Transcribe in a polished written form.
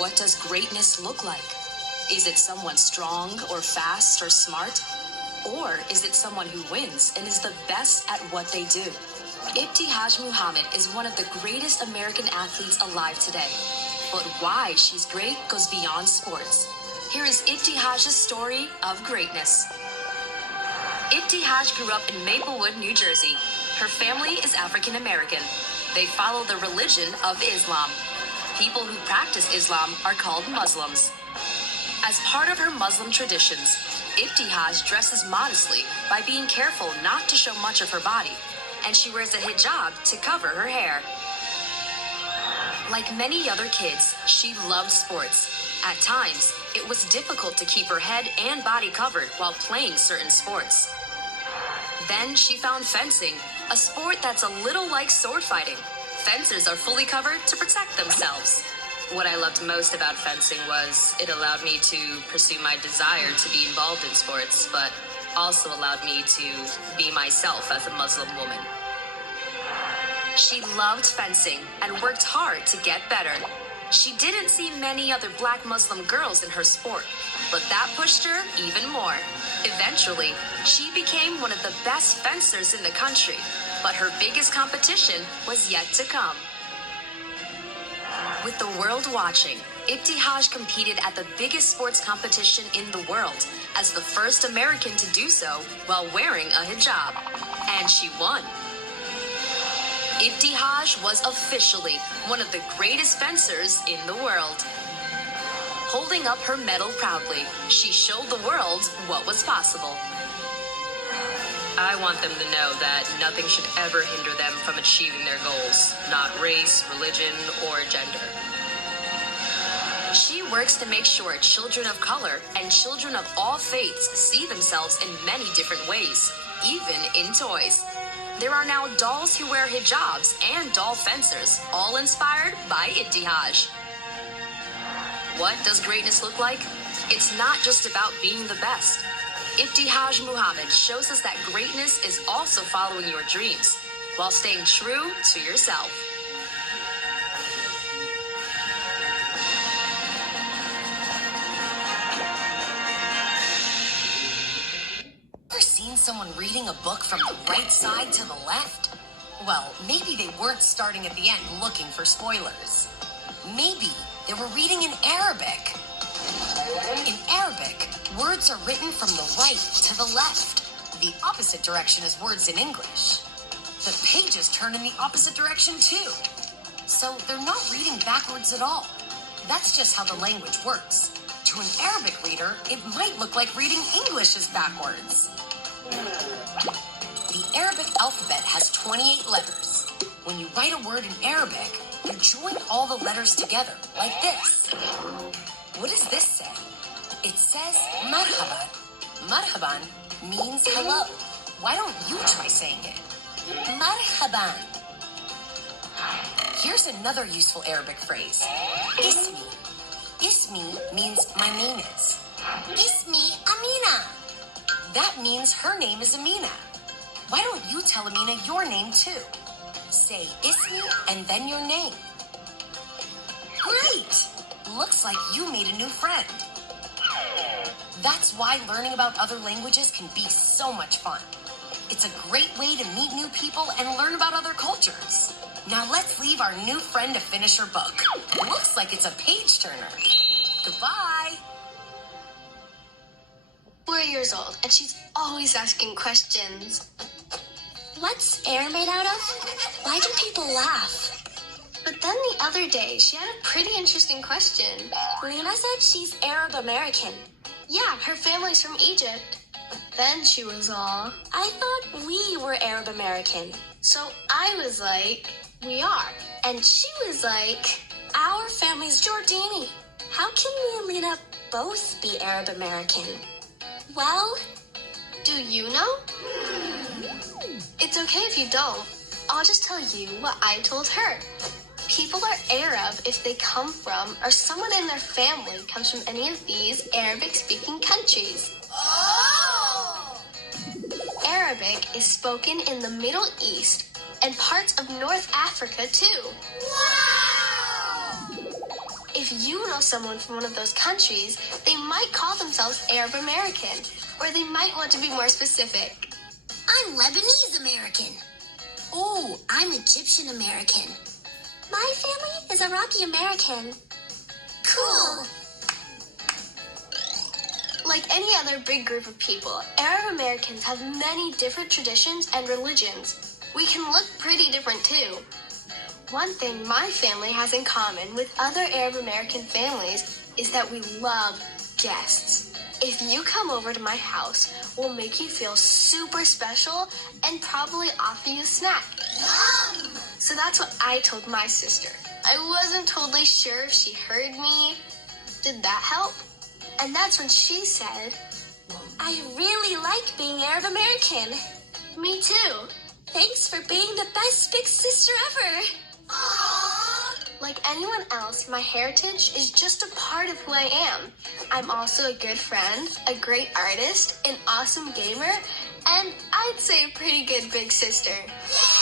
What does greatness look like? Is it someone strong or fast or smart? Or is it someone who wins and is the best at what they do? Ibtihaj Muhammad is one of the greatest American athletes alive today. But why she's great goes beyond sports. Here is Ibtihaj's story of greatness. Ibtihaj grew up in Maplewood, New Jersey. Her family is African American. They follow the religion of Islam. People who practice Islam are called Muslims. As part of her Muslim traditions, Ibtihaj dresses modestly by being careful not to show much of her body, and she wears a hijab to cover her hair. Like many other kids, she loved sports. At times, it was difficult to keep her head and body covered while playing certain sports. Then she found fencing, a sport that's a little like sword fighting. Fencers are fully covered to protect themselves. What I loved most about fencing was it allowed me to pursue my desire to be involved in sports, but also allowed me to be myself as a Muslim woman. She loved fencing and worked hard to get better. She didn't see many other black Muslim girls in her sport, but that pushed her even more. Eventually, she became one of the best fencers in the country, but her biggest competition was yet to come. With the world watching, Ibtihaj competed at the biggest sports competition in the world as the first American to do so while wearing a hijab, and she won. Ibtihaj was officially one of the greatest fencers in the world. Holding up her medal proudly, she showed the world what was possible. I want them to know that nothing should ever hinder them from achieving their goals, not race, religion, or gender. She works to make sure children of color and children of all faiths see themselves in many different ways, even in toys. There are now dolls who wear hijabs and doll fencers, all inspired by Ibtihaj. What does greatness look like? It's not just about being the best. Ibtihaj Muhammad shows us that greatness is also following your dreams while staying true to yourself. Ever seen someone reading a book from the right side to the left? Well, maybe they weren't starting at the end looking for spoilers. Maybe they were reading in Arabic. In Arabic, words are written from the right to the left, the opposite direction as words in English. The pages turn in the opposite direction too. So they're not reading backwards at all. That's just how the language works. To an Arabic reader, it might look like reading English is backwards. The Arabic alphabet has 28 letters. When you write a word in Arabic, you join all the letters together, like this. What does this say? It says marhaban. Marhaban means hello. Why don't you try saying it? Marhaban. Here's another useful Arabic phrase. Ismi. Ismi means my name is. Ismi Amina. That means her name is Amina. Why don't you tell Amina your name too? Say Ismi and then your name. Great! Looks like you made a new friend. That's why learning about other languages can be so much fun. It's a great way to meet new people and learn about other cultures. Now let's leave our new friend to finish her book. Looks like it's a page turner. Goodbye. 4 years old, and she's always asking questions. What's air made out of? Why do people laugh? But then the other day, she had a pretty interesting question. Lena said she's Arab American. Yeah, her family's from Egypt. Then she was all, I thought we were Arab American. so I was like, we are. And she was like, Our family's Jordani. How can me and Lena both be Arab American? Well, do you know? It's okay if you don't. I'll just tell you what I told her. People are Arab if they come from, or someone in their family comes from any of these Arabic-speaking countries. Oh! Arabic is spoken in the Middle East and parts of North Africa too. Wow! if you know someone from one of those countries, they might call themselves Arab American, or they might want to be more specific. I'm Lebanese American. Oh, I'm Egyptian American. My family is Iraqi American. Cool. Like any other big group of people, Arab Americans have many different traditions and religions. We can look pretty different too. One thing my family has in common with other Arab American families is that we love guests. If you come over to my house, we'll make you feel super special and probably offer you a snack. Yum! So that's what I told my sister. I wasn't totally sure if she heard me. Did that help? And that's when she said, I really like being Arab American. me too. Thanks for being the best big sister ever. Aww. Like anyone else, my heritage is just a part of who I am. I'm also a good friend, a great artist, an awesome gamer, and I'd say a pretty good big sister. Yeah!